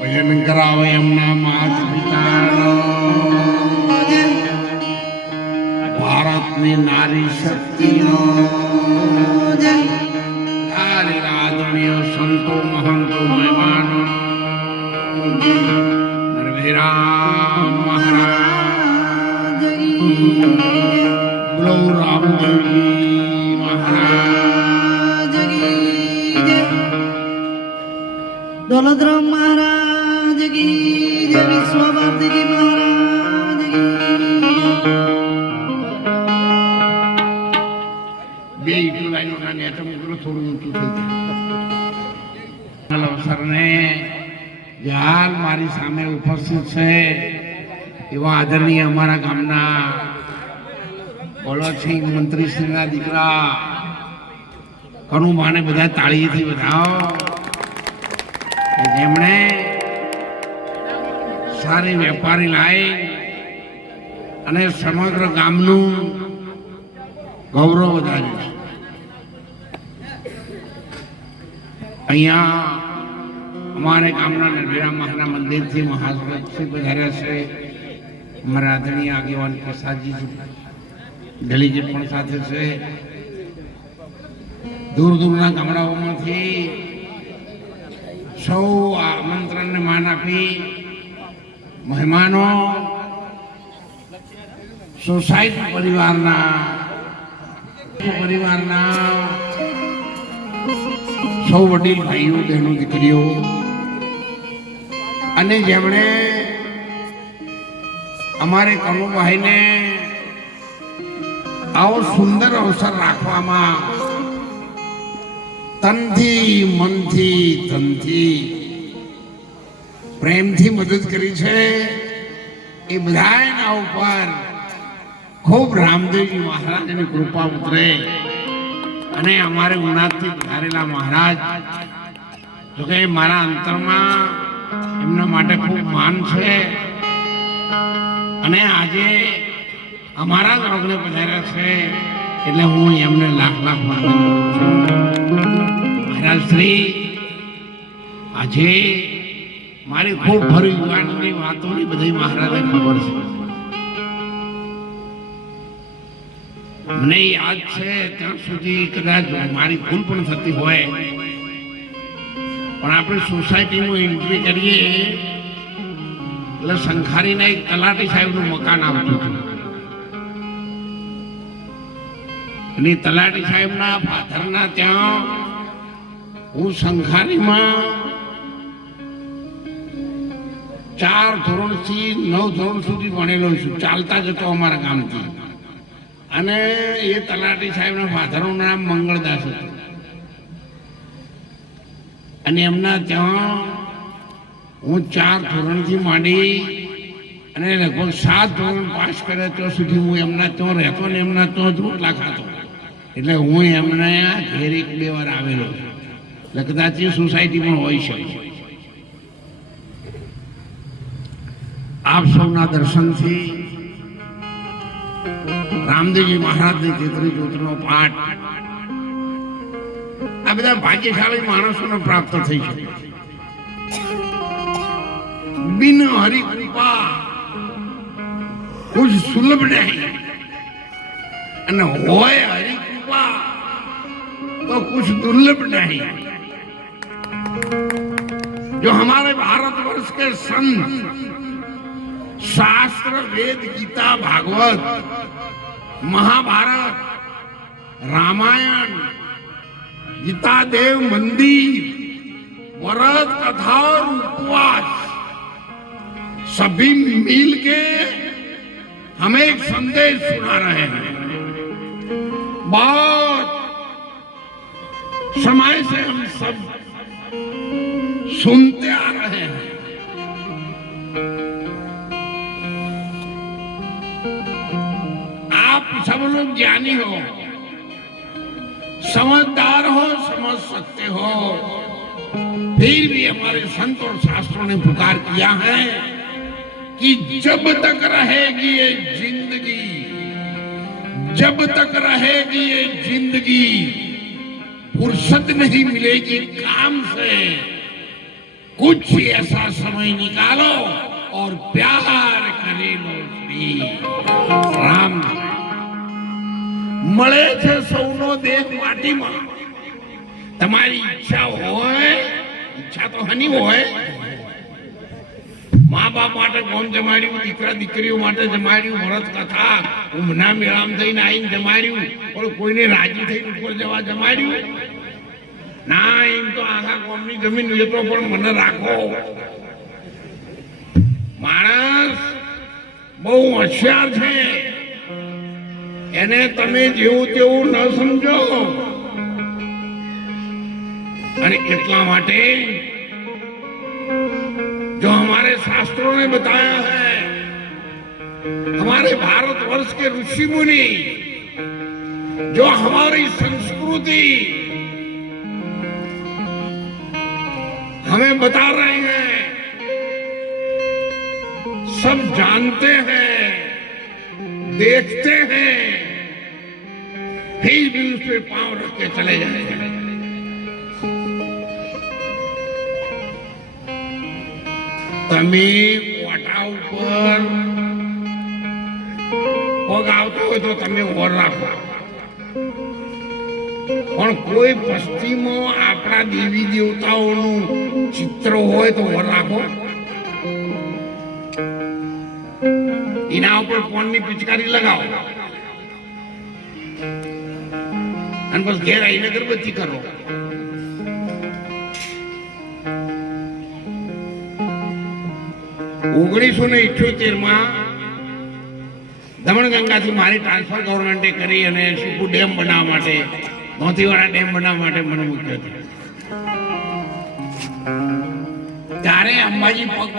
ભજન કરાવે માતા પિતાનો ભારતની નારી શક્તિનો આદરણીય સંતો મહંતો મહેમાનો નરભીરામ મહારાજ મોકલો થોડું ઊંચું થઈ જાય. અવસરને જે હાલ મારી સામે ઉપસ્થિત છે એવા આદરણીય અમારા ગામના બોલોસિંહ મંત્રીશ્રીના દીકરા. કનુભાને બધા તાળીથી વધાવો. જેમણે સારી વેપારી લાઈ અને સમગ્ર ગામનું ગૌરવ વધાર્યું. અહીંયા અમારે ગામના નરભેરા મહાના મંદિરથી મહાસવતથી પધાર્યા છે. અમારા આદરણીય આગેવાન પ્રસાદજી ગલીજી પણ સાથે છે. દૂર દૂરના ગામડાઓમાંથી સૌ આમંત્રણને માન આપી મહેમાનો, સોસાયટી પરિવારના પરિવારના સૌ વડીલ ભાઈઓ, બહેનો, દીકરીઓ. અને જેમણે અમારે કનુભાઈને આવો સુંદર અવસર રાખવામાં તનથી, મનથી, ધનથી પ્રેમથી મદદ કરી છે, એ બધાના ઉપર ખૂબ રામદેવજી મહારાજની કૃપા ઉતરે. અને અમારે ઉનાથી પધારેલા મહારાજ. જોકે મારા અંતરમાં એમના માટે ખૂબ માન છે. અને આજે અમારા જ રોગને પધાર્યા છે એટલે હું એમને લાખ લાખ વંદન મહારાજ શ્રી, આજે મારી ખૂબ ફરી યુવાનની વાતોની બધી મહારાજને ખબર છે. મને યાદ છે, ત્યાં સુધી કદાચ મારી ભૂલ પણ થતી હોય. પણ આપણે સોસાયટીમાં એન્ટ્રી કરીએ, એટલે સંખારીના એક તલાટી સાહેબનું મકાન આવતું હતું. અને તલાટી સાહેબના ફાધરના ત્યાં હું સંખારીમાં ચાર ધોરણથી નવ ધોરણ સુધી ભણેલો છું. ચાલતા જતો અમારા ગામથી. અને એ તલાટી સાહેબના ફાધરનું નામ મંગળદાસ હતું. અને એમના ત્યાં હું ચાર ધોરણથી માંડી અને લગભગ સાત ધોરણ પાસ કરે ત્યાં સુધી હું એમના ત્યાં રહેતો ને એમના ત્યાં જ રોટલા ખાતો. એટલે હું એમને ઘેર એક બે વાર આવેલો. એટલે કદાચ એ સોસાયટી પણ હોઈ શકે. આપ સૌના દર્શનથી રામદેવજી મહારાજની તેત્રી જ્યોતિનો પાઠ આ બધા ભાગ્યશાળી માણસોને પ્રાપ્ત થઈ શકે બિન હરિ કૃપા કુછ સુલભ નહીં અને હોય હરિ કૃપા तो कुछ दुर्लभ नहीं जो हमारे भारतवर्ष के संत शास्त्र वेद गीता भागवत महाभारत, रामायण गीता देव मंदिर व्रत कथा और उपवास, सभी मिल के हमें एक संदेश सुना रहे हैं। बहुत समय से हम सब सुनते आ रहे हैं। लोग ज्ञानी हो, समझदार हो, समझ सकते हो। फिर भी हमारे संत और शास्त्रों ने पुकार किया है कि जब तक रहेगी ये ज़िंदगी, जब तक रहेगी ये ज़िंदगी, फुर्सत नहीं मिलेगी काम से। कुछ ऐसा समय निकालो और प्यार करे श्री રામ મળે છે સૌનો દેહ માટીમાં. તમારી ઈચ્છા હોય, ઈચ્છા તો હની હોય. મા બાપ માટે કોણ જમાડ્યું, દીકરા દીકરીઓ માટે જમાડ્યું ભરત કથા ઉમના મેળામ થઈને આવીને જમાડ્યું. પણ કોઈને રાજી થઈને ઉપર જવા જમાડ્યું? ના, એમ તો આખા કોમની જમીન લેતો પણ મને રાખો. માણસ બહુ હોશિયાર છે. એને તમે જેવું તેવું ન સમજો અને એટલા માટે जो हमारे शास्त्रों ने बताया है हमारे भारतवर्ष के ऋषि मुनि जो हमारी संस्कृति हमें बता रहे हैं सब जानते हैं देखते हैं फिर भी उस पे पांव रख के चले जाएंगे તમે ઓટા ઉપર પગ આવતો હોય તો તમે ઓર રાખો પણ કોઈ પશ્ચિમમાં આપણા દેવી દેવતાઓનું ચિત્ર હોય તો ઓર રાખો એના ઉપર પોનની પિચકારી લગાવો. અને બસ ઘેર આવીને અગરબત્તી કરો. ઓગણીસો ને ઇઠ્યોતેરમાં દમણગંગાથી મારી ટ્રાન્સફર ગવર્મેન્ટે કરી અને સુકુ ડેમ બનાવવા માટે, મોતીવાડા ડેમ બનાવવા માટે મને મૂક્યો ત્યારે અંબાજી પગ